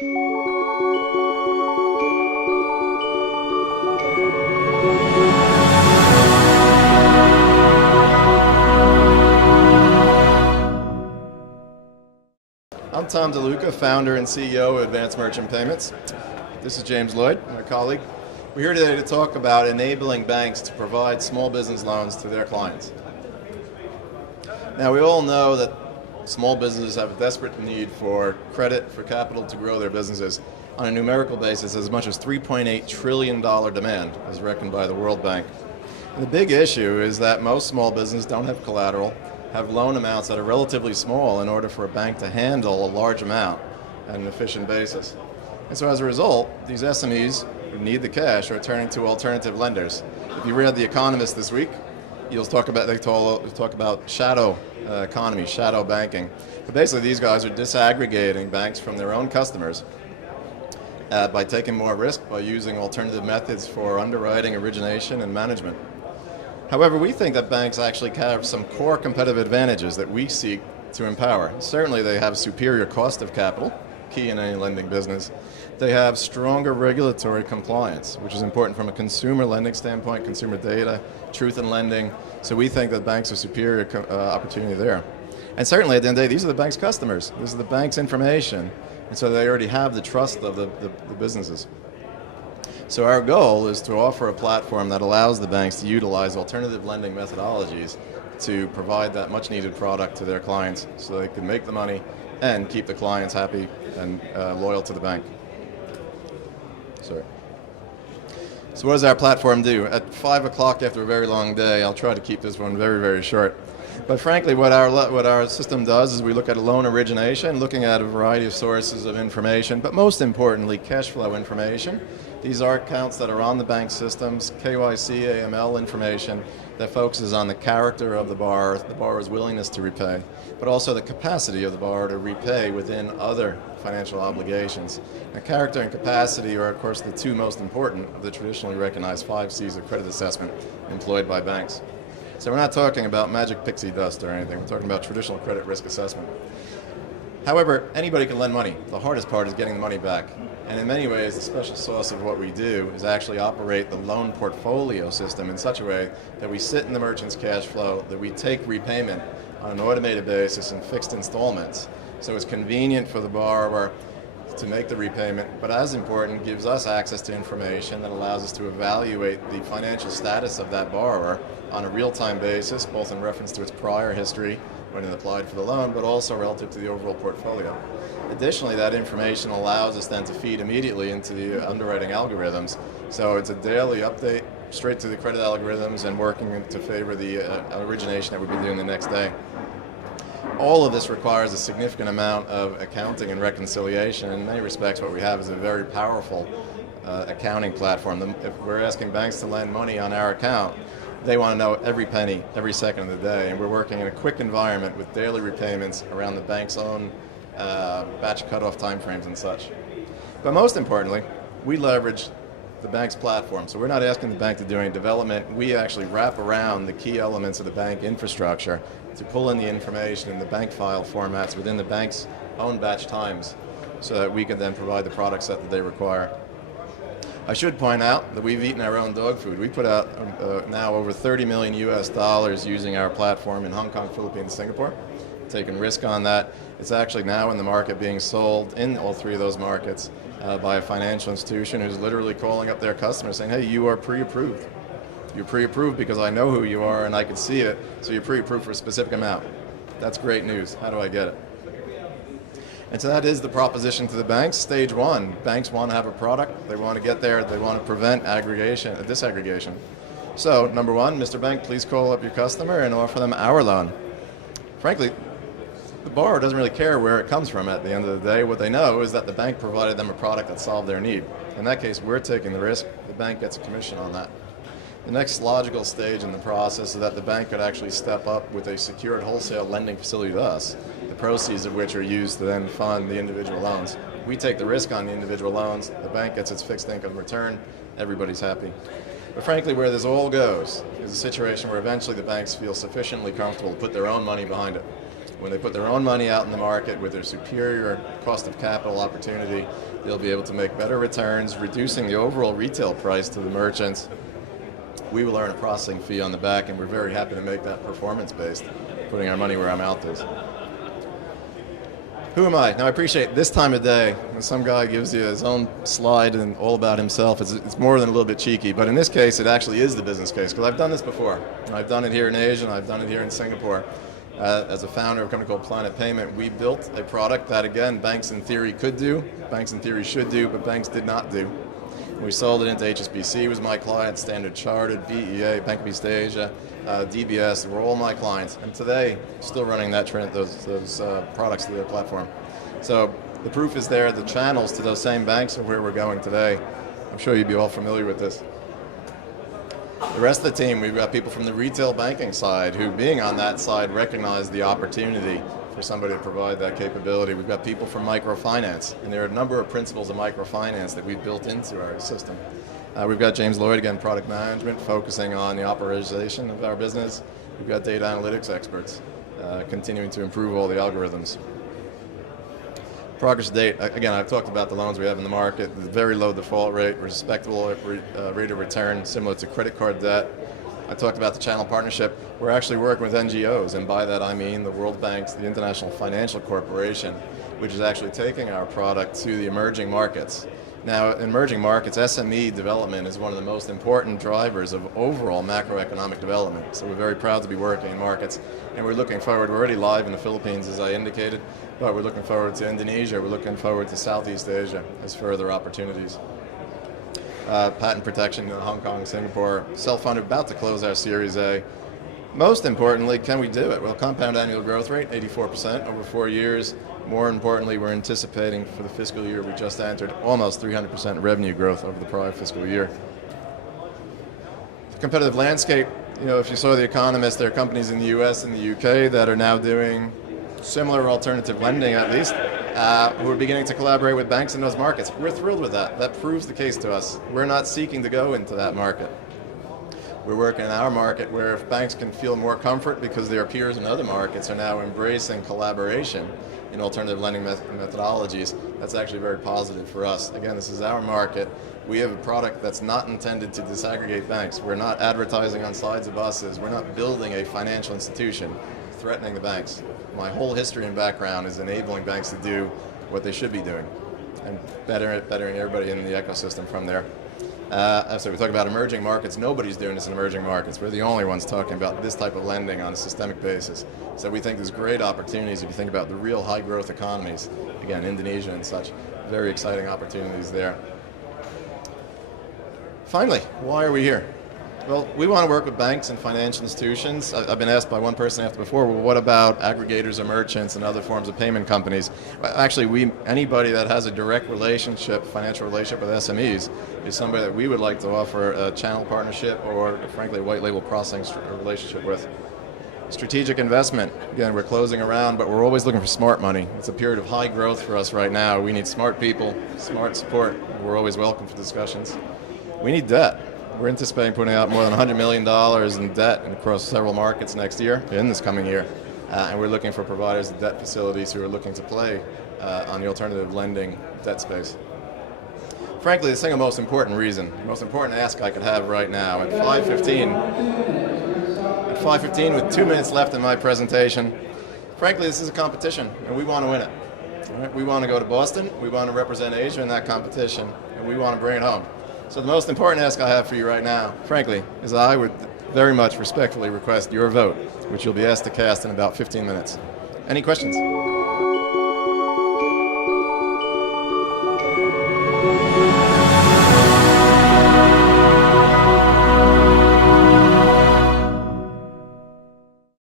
I'm Tom DeLuca, founder and CEO of Advanced Merchant Payments. This is James Lloyd, my colleague. We're here today to talk about enabling banks to provide small business loans to their clients. Now, we all know that small businesses have a desperate need for credit, for capital to grow their businesses. On a numerical basis, as much as $3.8 trillion demand, as reckoned by the World Bank. And the big issue is that most small businesses don't have collateral, have loan amounts that are relatively small in order for a bank to handle a large amount at an efficient basis. And so as a result, these SMEs who need the cash are turning to alternative lenders. If you read The Economist this week, they talk about shadow economy, shadow banking. But basically these guys are disaggregating banks from their own customers by taking more risk, by using alternative methods for underwriting, origination, and management. However, we think that banks actually have some core competitive advantages that we seek to empower. Certainly they have superior cost of capital, key in any lending business. They have stronger regulatory compliance, which is important from a consumer lending standpoint, consumer data, truth in lending. So we think that banks are superior opportunity there. And certainly at the end of the day, these are the bank's customers. This is the bank's information. And so they already have the trust of the businesses. So our goal is to offer a platform that allows the banks to utilize alternative lending methodologies to provide that much needed product to their clients so they can make the money and keep the clients happy and loyal to the bank. Sorry. So what does our platform do? At 5 o'clock after a very long day, I'll try to keep this one very, very short. But frankly, what our system does is we look at a loan origination, looking at a variety of sources of information, but most importantly, cash flow information. These are accounts that are on the bank systems, KYC, AML information that focuses on the character of the borrower's willingness to repay, but also the capacity of the borrower to repay within other financial obligations. Now, character and capacity are, of course, the two most important of the traditionally recognized 5 C's of credit assessment employed by banks. So we're not talking about magic pixie dust or anything. We're talking about traditional credit risk assessment. However, anybody can lend money. The hardest part is getting the money back. And in many ways, the special sauce of what we do is actually operate the loan portfolio system in such a way that we sit in the merchant's cash flow, that we take repayment on an automated basis in fixed installments. So it's convenient for the borrower to make the repayment, but as important, gives us access to information that allows us to evaluate the financial status of that borrower on a real-time basis, both in reference to its prior history when it applied for the loan, but also relative to the overall portfolio. Additionally, that information allows us then to feed immediately into the underwriting algorithms. So it's a daily update straight to the credit algorithms and working to favor the origination that we'll be doing the next day. All of this requires a significant amount of accounting and reconciliation. In many respects, what we have is a very powerful accounting platform. If we're asking banks to lend money on our account, they want to know every penny, every second of the day. And we're working in a quick environment with daily repayments around the bank's own batch cutoff timeframes and such. But most importantly, we leverage the bank's platform. So we're not asking the bank to do any development. We actually wrap around the key elements of the bank infrastructure to pull in the information in the bank file formats within the bank's own batch times so that we can then provide the product set that they require. I should point out that we've eaten our own dog food. We put out now over $30 million US using our platform in Hong Kong, Philippines, Singapore, taking risk on that. It's actually now in the market being sold in all 3 of those markets by a financial institution who's literally calling up their customers saying, hey, you are pre-approved. You're pre-approved because I know who you are and I can see it, so you're pre-approved for a specific amount. That's great news. How do I get it? And so that is the proposition to the banks. Stage 1, banks want to have a product. They want to get there. They want to prevent disaggregation. So, number 1, Mr. Bank, please call up your customer and offer them our loan. Frankly, the borrower doesn't really care where it comes from at the end of the day. What they know is that the bank provided them a product that solved their need. In that case, we're taking the risk. The bank gets a commission on that. The next logical stage in the process is that the bank could actually step up with a secured wholesale lending facility to us, the proceeds of which are used to then fund the individual loans. We take the risk on the individual loans, the bank gets its fixed income return, everybody's happy. But frankly, where this all goes is a situation where eventually the banks feel sufficiently comfortable to put their own money behind it. When they put their own money out in the market with their superior cost of capital opportunity, they'll be able to make better returns, reducing the overall retail price to the merchants. We will earn a processing fee on the back, and we're very happy to make that performance-based, putting our money where our mouth is. Who am I? Now, I appreciate this time of day when some guy gives you his own slide and all about himself. It's more than a little bit cheeky, but in this case, it actually is the business case, because I've done this before. I've done it here in Asia, and I've done it here in Singapore. As a founder of a company called Planet Payment, we built a product that, again, banks in theory could do, banks in theory should do, but banks did not do. We sold it into HSBC, was my client, Standard Chartered, BEA, Bank of East Asia, DBS, were all my clients. And today, still running those products through their platform. So the proof is there. The channels to those same banks are where we're going today. I'm sure you'd be all familiar with this. The rest of the team, we've got people from the retail banking side who, being on that side, recognize the opportunity for somebody to provide that capability. We've got people from microfinance, and there are a number of principles of microfinance that we've built into our system. We've got James Lloyd, again, product management, focusing on the operationalization of our business. We've got data analytics experts, continuing to improve all the algorithms. Progress to date, again, I've talked about the loans we have in the market, the very low default rate, respectable rate of return, similar to credit card debt. I talked about the channel partnership. We're actually working with NGOs, and by that I mean the World Bank's, the International Financial Corporation, which is actually taking our product to the emerging markets. Now, in emerging markets, SME development is one of the most important drivers of overall macroeconomic development. So we're very proud to be working in markets, and we're looking forward. We're already live in the Philippines, as I indicated, but we're looking forward to Indonesia. We're looking forward to Southeast Asia as further opportunities. Patent protection in Hong Kong, Singapore, self-funded, about to close our Series A. Most importantly, can we do it? Well, compound annual growth rate, 84% over 4 years. More importantly, we're anticipating for the fiscal year we just entered almost 300% revenue growth over the prior fiscal year. The competitive landscape, if you saw The Economist, there are companies in the US and the UK that are now doing similar alternative lending, at least, who are beginning to collaborate with banks in those markets. We're thrilled with that. That proves the case to us. We're not seeking to go into that market. We're working in our market where if banks can feel more comfort because their peers in other markets are now embracing collaboration in alternative lending methodologies, that's actually very positive for us. Again, this is our market. We have a product that's not intended to disaggregate banks. We're not advertising on sides of buses. We're not building a financial institution threatening the banks. My whole history and background is enabling banks to do what they should be doing and bettering everybody in the ecosystem from there. So we talk about emerging markets. Nobody's doing this in emerging markets. We're the only ones talking about this type of lending on a systemic basis. So we think there's great opportunities if you think about the real high growth economies. Again, Indonesia and such. Very exciting opportunities there. Finally, why are we here? Well, we want to work with banks and financial institutions. I've been asked by one person after before, well, what about aggregators or merchants and other forms of payment companies? Well, actually, anybody that has a direct relationship, financial relationship with SMEs is somebody that we would like to offer a channel partnership or, frankly, a white label processing relationship with. Strategic investment. Again, we're closing around, but we're always looking for smart money. It's a period of high growth for us right now. We need smart people, smart support. We're always welcome for discussions. We need debt. We're anticipating putting out more than $100 million in debt across several markets next year, in this coming year. And we're looking for providers of debt facilities who are looking to play on the alternative lending debt space. Frankly, the single most important reason, the most important ask I could have right now at 5:15 with 2 minutes left in my presentation, frankly, this is a competition, and we want to win it. All right? We want to go to Boston, we want to represent Asia in that competition, and we want to bring it home. So the most important ask I have for you right now, frankly, is I would very much respectfully request your vote, which you'll be asked to cast in about 15 minutes. Any questions?